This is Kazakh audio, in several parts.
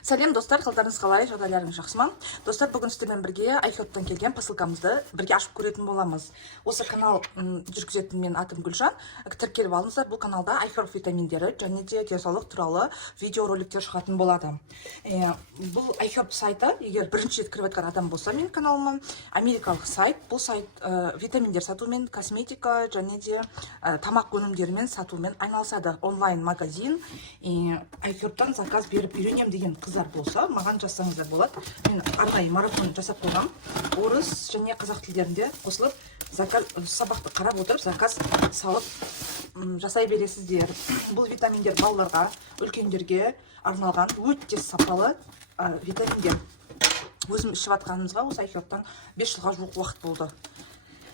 Сәлем достар, қалдарыңыз қалай, жағдайларыңыз жақсы ма? Достар, бүгін сіздермен бірге iHerb-тан келген посылкамызды бірге ашып көретін боламыз. Осы канал жүргізетін мен атым Гүлжан. Тіркеліп алыңыздар, бұл каналда iHerb витаминдері және де денсаулық туралы видеороликтер шығатын болады. Бұл iHerb сайты, егер бірінші рет кіріп жатқан адам болса менің каналыма, америкалық сайт. Бұл сайт витаминдер сатумен, косметика және де тамақ өнімдерімен сатумен айналысады. Онлайн магазин. iHerb-тан заказ беріп үйренем деген қыздар болса, маған жазсаңыздар болады. Мен арнайы марафон жасап қойғам. Орыс және қазақ тілдерінде қосылып, сабақты қарап отырып, заказ салып жасай бересіздер. Бұл витаминдер балаларға, үлкендерге арналған өте сапалы витаминдер. Өзім ішіп атқанымызға осы iHerb-тан 5 жылға жуық уақыт болды.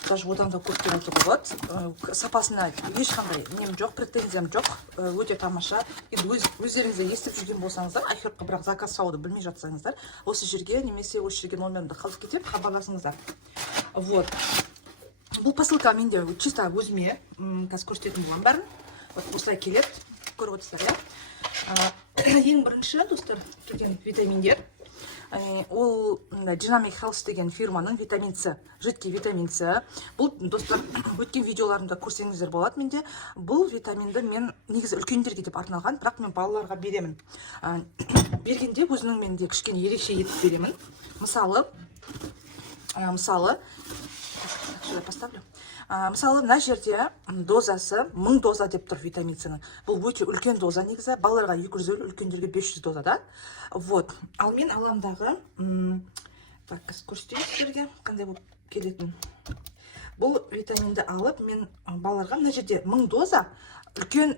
Даже одан да көп деп айтуға болады. Сапасына ешқандай нем жоқ, претензиям жоқ. Өте тамаша. Енді өздеріңізді естіп жүрген болсаңыздар, iHerb-қа бірақ заказ салуды білмей жатсаңыздар, осы жерге немесе осы жерге номерімді қалдырып кетіп хабарласыңыздар. Вот. Бұл посылка менде чисто өзіме қазір көрсететін болған бәрін. Вот осылай келеді. Көріп отырсыздар, иә. Ең бірінші, достар, келген витаминдер. Ол Dynamic Health деген фирманың витамин С, жидкий витамин С. Бұл, достар, өткен видеоларымда көрсеңіздер болады менде. Бұл витаминді мен негізі үлкендерге деп арналған, бірақ мен балаларға беремін. Бергенде өзінің менде кішкене ерекше етіп беремін. Мысалы, мына жерде дозасы 1000 доза деп тұр витамин С-ның. Бұл өте үлкен доза негізі. Балаларға 250, үлкендерге 500 дозада. Вот. Ал мен аламдағы, көрсетейін сіздерге қандай болып келетін. Бұл витаминді алып, мен балаларға мына жерде 1000 доза, үлкен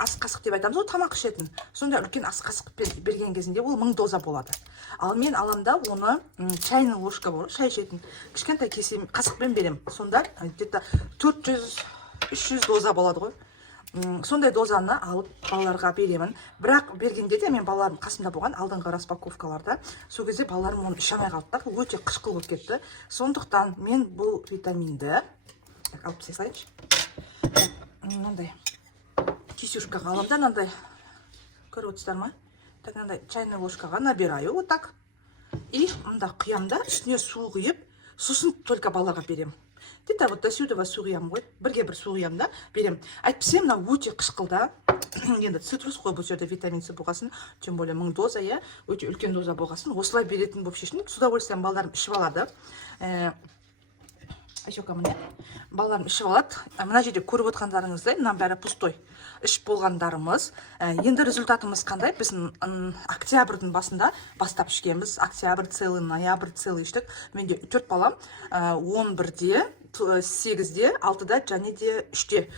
ас қасық деп айтамыз, ол тамақ ішетін. Сонда үлкен ас қасық берген кезінде ол 1000 доза болады. Ал мен аламда оны чайный ложка бар, шай ішетін кішкентай кесем қасықпен берем. Сонда где-то 400-300 доза болады ғой. Сондай дозаны алып балаларға беремін. Бірақ бергенде де мен балаларым қасымда болған алдыңғы распаковкаларда, сол кезде балаларым оны іше алмай қалды. Өте қышқыл болып кетті. Сондықтан мен бұл витаминді алып тастай салайыншы. Мынандай кисюшкаға аламын да, мынандай көріп отырсыздар ма? Так, мынандай чайный ложкаға набираю вот так. И мында құямда, үстіне су құйып, сосын только балаларға берем. Где-то вот до сюда су құям ғой, бірге бір су құям да берем. Әйтпесе мына өте қышқылда. Енді цитрус қой бұл жерде витамин С болғасын, тем более 1000 доза, я өте үлкен доза болғасын, осылай беретін болып шешіндім. С удовольствием балаларым ішіп алады. Балаларым ішіп алады. Мына жерде көріп отқандарыңыздай, мына бәрі пустой. Ішіп болғандарымыз. Енді результатымыз қандай? Біз октябрьдің басында бастап ішкенбіз. Октябрь целый, ноябрь целый іштік. Менде 4 балам 11-де, 8-де, 6-да және де 3-те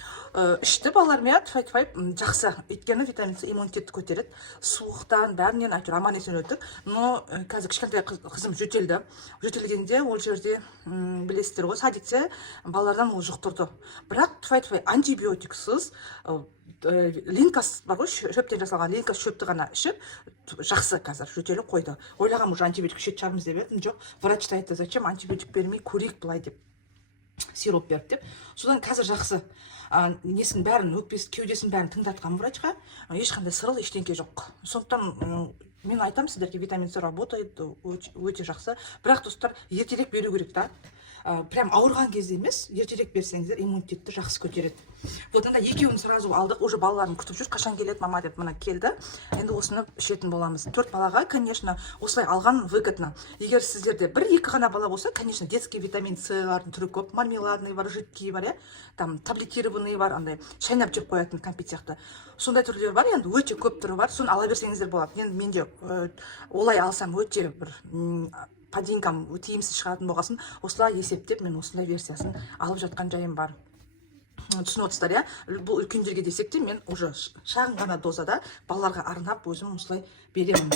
ішті балалармен. Тфай жақсы. Өйткені витамин С иммунитетті көтереді. Суықтан бәрінен айтыр аман есен өттік. Но қазір кішкентай қызым жөтелді. Жөтелгенде ол жерде білесіздер ғой, садикте балалардан ол жұқтырды. Бірақ тфай антибиотиксыз линкас бар ғой, шөптен жасалған линкас шөпті ғана ішіп, жақсы қазір жөтелі қойды. Ойлағам уже антибиотик ішетін шығармыз деп едім, жоқ. Врач айтты, зачем антибиотик бермей, көрейік былай деп. Сироп беріп деп. Содан қазір жақсы. Несін бәрін, өкпесін, кеудесін бәрін тыңдатқан врачқа, ешқандай сырыл ештеңке жоқ. Сондықтан мен айтам сіздерге, витамин С работает, өте жақсы. Бірақ достар, ертерек беру керек та. Прям ауырған кезде емес, ертерек берсеңіздер иммунитетті жақсы көтереді. Вот анда екеуін сразу алдық, уже балаларым күтіп жүр, қашан келеді, мама деп, мына келді. Енді осыны ішетін боламыз. 4 балаға, конечно, осылай алған выгодно. Егер сіздерде 1-2 ғана бала болса, конечно, детский витамин С-лардың түрі көп, мармеладный бар, жидкий бар, там таблетированный бар, андай шайнап жеп қоятын кәмпит сияқты. Сондай түрлер бар, енді өте көп түрі бар, соны ала берсеңіздер болады. Енді менде олай алсам өте бір по деньгам тиімсіз шығатын болғасын, осылай есептеп, мен осындай версиясын алып жатқан жайым бар. Түсініп отырсыздар, иә? Бұл үлкендерге десек те, мен уже шағын ғана дозада балаларға арнап өзім осылай беремін.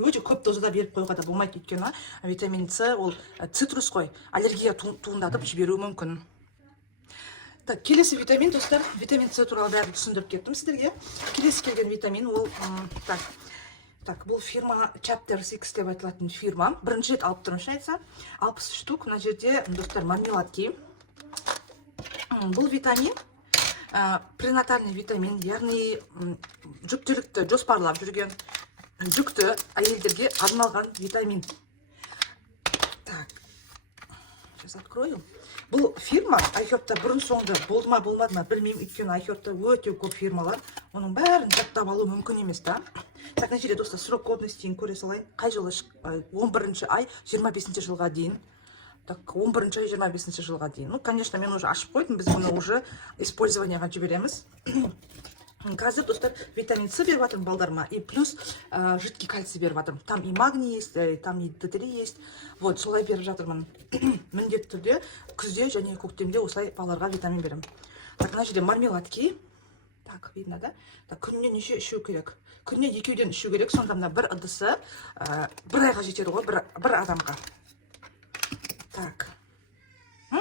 Өте көп дозада беріп қойға да болмайды, өйткені витамин С ол цитрус қой, аллергия туындатып жіберуі мүмкін. Так, келесі витамин, достар, витамин С туралы бәрін түсіндіріп кеттім сіздерге. Келесі келген витамин ол так, бұл фирма Chapter 6 деп айтылатын фирма. Бірінші рет алып тұрмын, айтса. 60 штук. Мына жерде, достар, мармеладки. Бұл витамин пренатальный витамин, яғни жүктілікті жоспарлап жүрген жүкті әйелдерге арналған витамин. Так, сейчас открою. Бұл фирма iHerb-та бұрын соңды болды ма болмады ма білмеймін, өйткені iHerb-та өте көп фирмалар, оның бәрін жаттап алу мүмкін емес та. Так, мына жерде достар срок годностьін көре салайын. Қай жылы 11 ай 25 жылға дейін. Так, 11 ай 25 жылға дейін. Ну, конечно, мен уже ашып қойдым, біз бұны уже использованияға жібереміз. Қазір достар витамин С беріп жатырмын балдарыма, и плюс жидкий кальций беріп жатырмын. Там и магний есть, там и D3 есть. Вот, солай беріп жатырмын. Міндетті түрде күзде және көктемде осылай балаларға витамин беремін. Так, мына жерде мармеладки. Так, видно, да? Так, күніне неше ішу керек? Күніне 2-ден ішу керек, сонда мына бір ыдысы бір айға жетеді ғой, бір адамға. Так.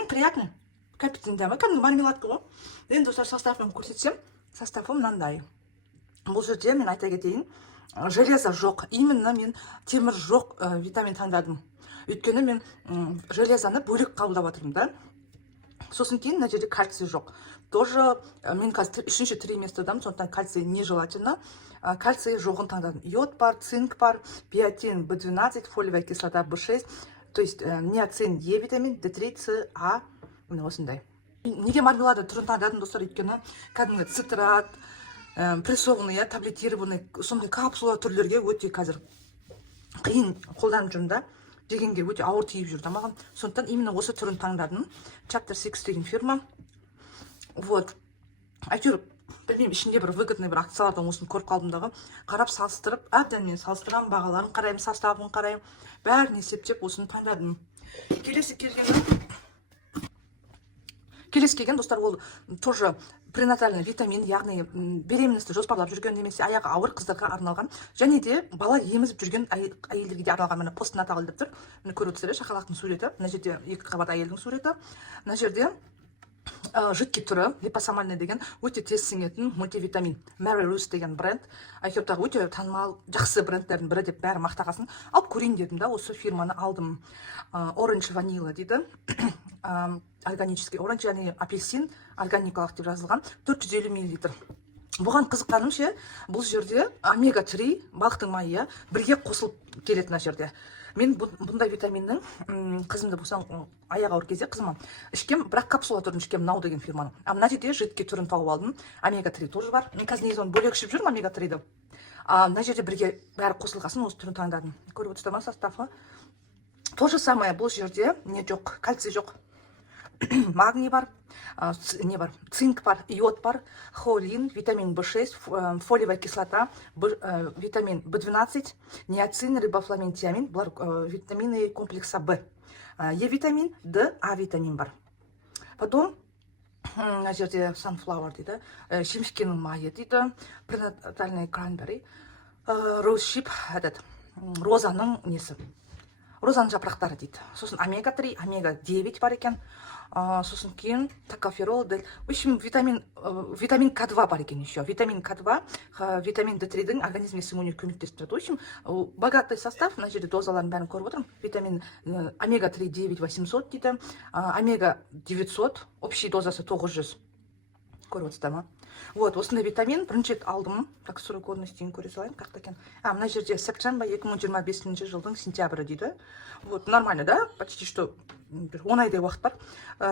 Приятно. Капитан дәмі. Кәдімгі мармеладка ғой. Енді достар составын көрсетсем, составы мынандай. Бұл жерде мен айта кетейін, железо жоқ. Именно мен темір жоқ витамин таңдадым. Өйткені мен железаны бөлек қабылдап жатырмын да. Сосын кейін мына жерде кальций жоқ. Тоже мен қазір 3-ші триместрдамын, сондықтан кальций не желательно. Кальций жоғын таңдадым. Йод бар, цинк бар, биотин, B12, фолиевая кислота, B6. То есть ниацин, Е витамин, D3, С, А, осындай. Неге мармелада түрін таңдадым достар, өйткені кәдімгі цитрат, прессованный, таблетированный, сондай капсула түрлерге өте қазір қиын қолданып жүрмін да. Дегенге өте ауыр тиіп жүрді маған. Сондықтан именно осы түрін таңдадым. Chapter 6 деген фирма. Вот. Әйтеуір, білмеймін, ішінде бір выгодный бір акциялардан осыны көріп қалдымдағы. Қарап салыстырып, әбден мен салыстырам, бағаларын қараймын, составын қараймын. Бәрін есептеп осыны таңдадым. Келесі келген достар, ол тоже пренатальный витамин, яғни беременності жоспарлап жүрген немесе аяғы ауыр қыздарға арналған, және де бала емізіп жүрген әйелдерге де арналған. Міне постнатал деп тұр. Міне көріп отырсыздар, шақалақтың суреті. Мына жерде 2 қабат әйелдің суреті. Мына жерде жидкий түрі, липосомальный деген, өте тез сіңетін мультивитамин. Mary Ruth деген бренд. iHerb-тағы өте танымал, жақсы брендтердің бірі деп бәрі мақтағасын. Алып көрейін дедім да, осы фирманы алдым. Orange Vanilla дейді. Органический оранж, және апельсин, органикалық деп жазылған, 450 мл. Бұған қызыққаным ше, бұл жерде омега-3 балықтың майы бірге қосылып келеді мына жерде. Мен бұндай витаминнің қызымды болсам аяғы ауыр кезде қызыма ішкем, бірақ капсула түрін ішкем, Нау деген фирманың. Мына жерде жидкий түрін тауып алдым. Омега-3 тоже бар. Мен қазір негізі оны бөлек ішіп жүрмін омега-3-ді. Мына жерде бірге бәрі қосылғасын осы түрін таңдадым. Көріп отырсыздар ма составы? То же самое, бұл жерде не жоқ, кальций жоқ. Магний бар, не бар, цинк бар, йод бар, холин, витамин B6, фолиевая кислота, витамин B12, ниацин, рибофламин, тиамин, бұлар витамины комплекса Б. Е витамин, Д, А витамин бар. Потом, мына жерде sunflower дейді, шемшкенің майы дейді, пренатальный кранбери, розшип, розаның несі. Розаның жапырақтары дейді. Сосын омега-3, омега-9 бар екен. Сосын кейін токоферол, в общем, витамин К2 бар екен еще. Витамин К2, витамин D3-дің организмге сіңуіне көмектестіреді. В общем, богатый состав, мына жерде дозаларын бәрін көріп отырмын. Витамин омега-3 9800 дейді, омега-900, общий дозасы 900. Көріп отырсыздар ма? Вот, осындай витамин бірінші рет алдым. Так, срок годностьін көре салайын, қақта екен. Мына жерде септембр 2025 жылдың сентябрі дейді. Вот, нормально, да? Почти что 10 айдай уақыт бар.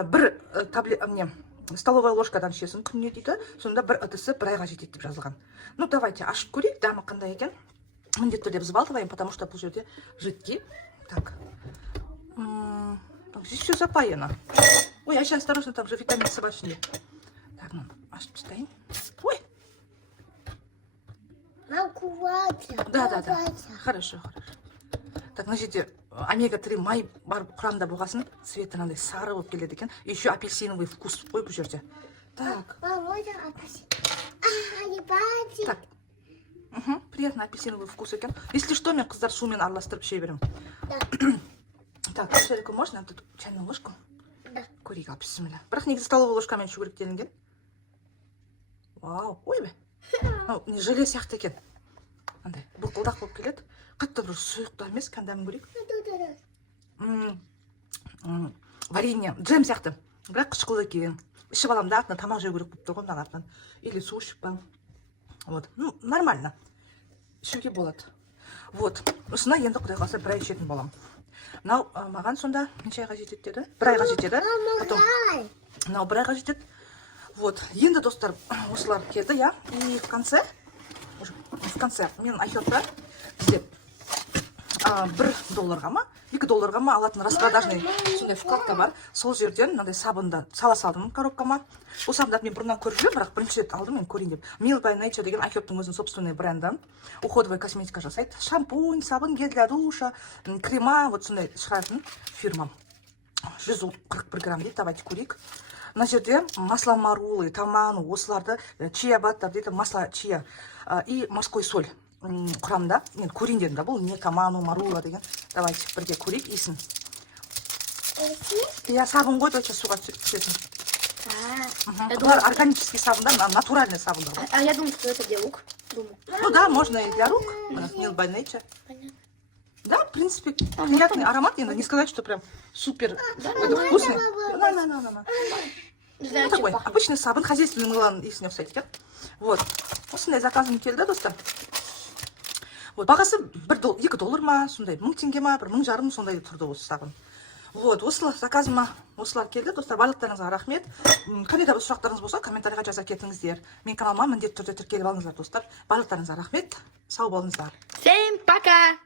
Бір столовая ложкадан ішесің күніне дейді. Сонда бір ыдысы бір айға жетеді деп жазылған. Ну, давайте ашып көрейік, дәмі қандай екен. Міндетті түрде взбалтываем, потому что бұл жерде жидкий. Так. Здесь все запаяно. Ой, а сейчас осторожно, там же витамин С башни. Так, ну, ашып тастайын. Ой! Да. Хорошо. Так, мына жерде омега-3 май бар құрамында болғасын, цветі мынандай сары болып келеді екен. Еще апельсиновый вкус қой бұл жерде. Так. Так. Приятно апельсиновый вкус екен. Если что, мен қыздар сумен араластырып іше беремін. Так, шерику можно тут чайную ложку? Да. Көрейік, бисмилля. Бірақ негізі столовая ложкамен ішу керек делінген. Вау, ой бе. Не желе сияқты екен. Андай, бұлқылдақ болып келеді. Қатты бір сұйықта емес, кәндәмін көрейік. Варенье, джем сияқты. Бірақ қышқылы екен. Ішіп аламын да, артынан тамақ жеу керек болып тұр ғой артынан. Или су ішіп па. Вот, ну, нормально. Ішуге болады. Вот, осыны енді құдай қаласа бір ай ішетін боламын. Мынау маған сонда неше айға жетеді деді? Бір айға жетеді. Потом мынау бір айға жетеді. Вот, енді достар, осылар келді, я. И в конце мен айхерда бізде $1 ма, $2 ма алатын распродажный сондай вкладка бар. Сол жерден мынандай сабынды сала салдым коробкама. Бұл сабындарды мен бұрыннан көріп жүрмін, бірақ бірінші рет алдым, мен көрейін деп. Milk by Nature деген айхердің өзінің собственный бренді. Уходовая косметика жасайды. Шампунь, сабын, гель для душа, крема, вот сондай шығаратын фирма. 141 грамм дейді, давайте көрейік. Мына жерде масло марулы, таману, осыларды, чия баттар дейді, масло чия и морской соль құрамында. Мен көрейін дедім да, бұл не таману, марула деген. Давайте бірге көрейік, иісін. Я сабын ғой, дойча суға түсетін. Бұлар органический сабындар, натуральный сабындар. А я думаю, что это для рук. Ну да, можно и для рук. Milk by Nature. Да, в принципе, приятный аромат. Не сказать, что прям супер вкусный. Ну, такой обычный сабын, хозяйственный мылан иісіне ұқсайды екен. Вот. Осындай заказым келді, достар. Вот, бағасы $2 ма, сондай 1000 теңге ма, 1500 сондай тұрды осы сабын. Вот, осылар заказыма осылар келді, достар. Барлықтарыңызға рахмет. Қандай да бір сұрақтарыңыз болса, комментарийға жаза кетіңіздер. Мен каналыма міндетті түрде тіркеліп алыңыздар, достар. Барлықтарыңызға рахмет. Сау болыңыздар. Всем пока!